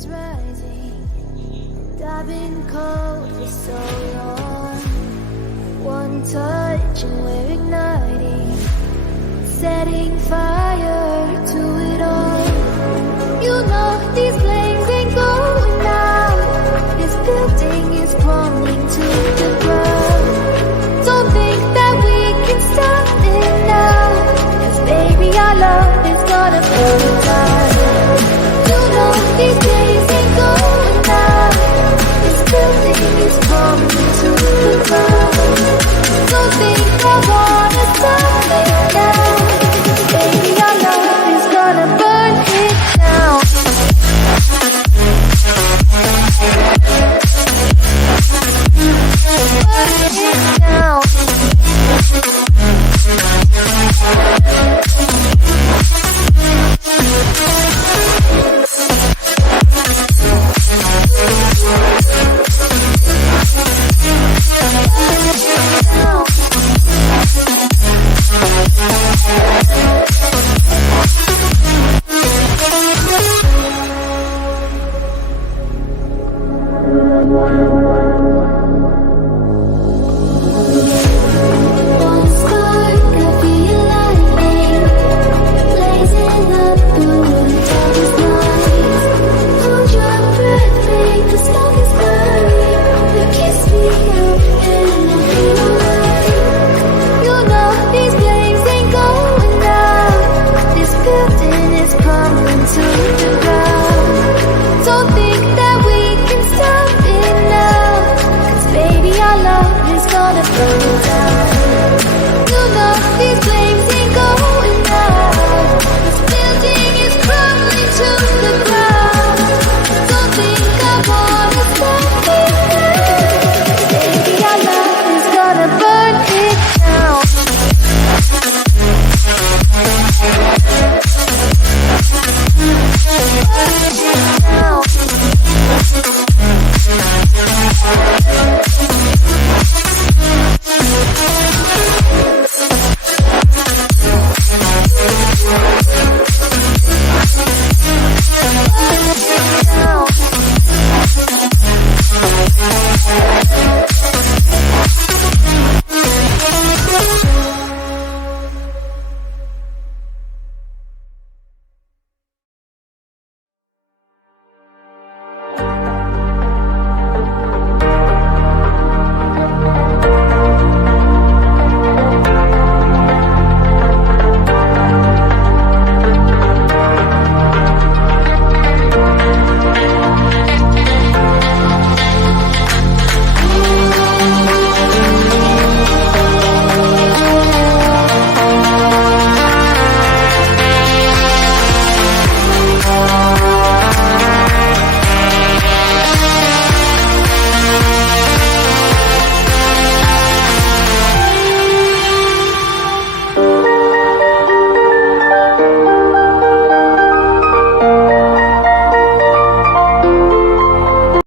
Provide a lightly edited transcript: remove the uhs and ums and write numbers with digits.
sun's rising, and I've been cold for so long. One touch and we're igniting, setting fire to it all. You know these flames ain't going out. This building is crumbling to the ground. Don't think that we can stop it now, 'cause baby our love is gonna burn down.